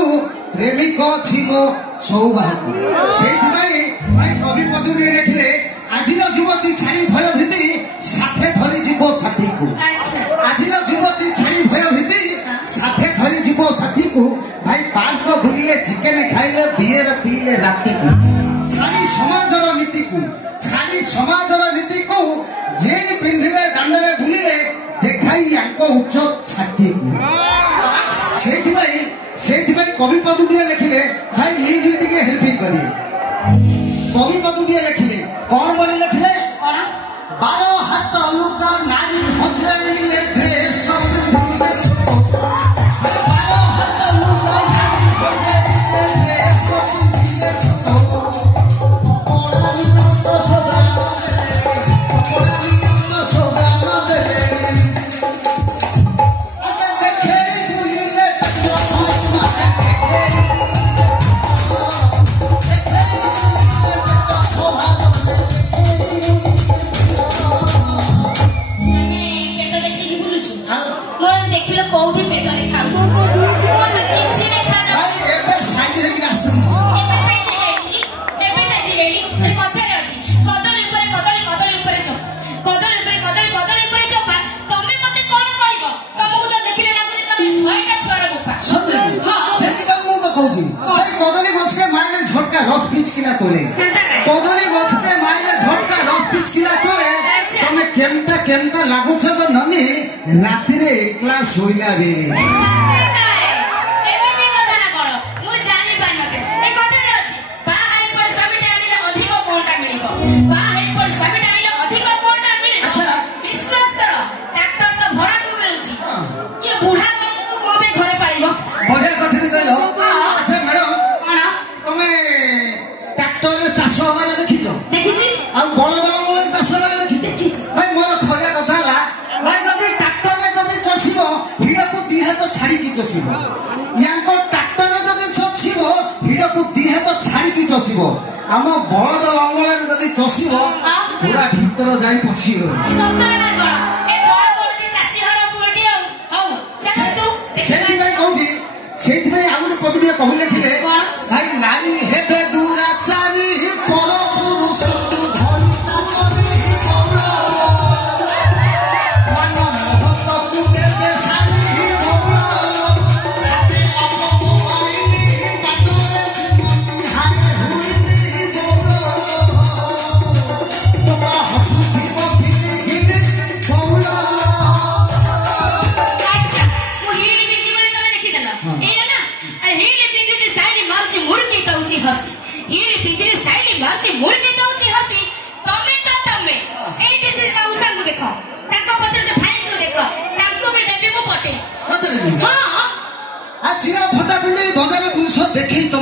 को प्रेमिक अछि मो सौभाग्य से भाई कवि पदुरी लिखले आजिर युवती छाड़ी भय भीति साथे धरी जीव साथी को आजिर युवती छाड़ी भय भीति साथे धरी जीव साथी को भाई पार्क बुलिले चिकेन खाइले बियर पीले राती को छाड़ी समाजर नीति को छाड़ी समाजर नीति को जेन पिंधिले दांडरे बुलिले देखाई आंको उच्च छाती को सेठी भाई कवि पदुटिया लिखिले भाई म्यूजिक टिके हेल्पिंग करिए कवि पदुटिया लिखिले कौन बोली लिखिले 12 हाथ लुका नारी हजेइले ड्रेस रस पिचकिला तोले कदली गछते माइले झटका रस पिचकिला तोले तमे केमता केमता लागुछ तो ननी राती रे एकला सोइला बेले आम बलद लंगल जदि चषिब पूरा भीतर जाई पछियो पदुटिया कहू लिखिले भाई नारी हेबे दुराचारी पर पुरुष चिरा फटा पिंडी भंगार पुरुष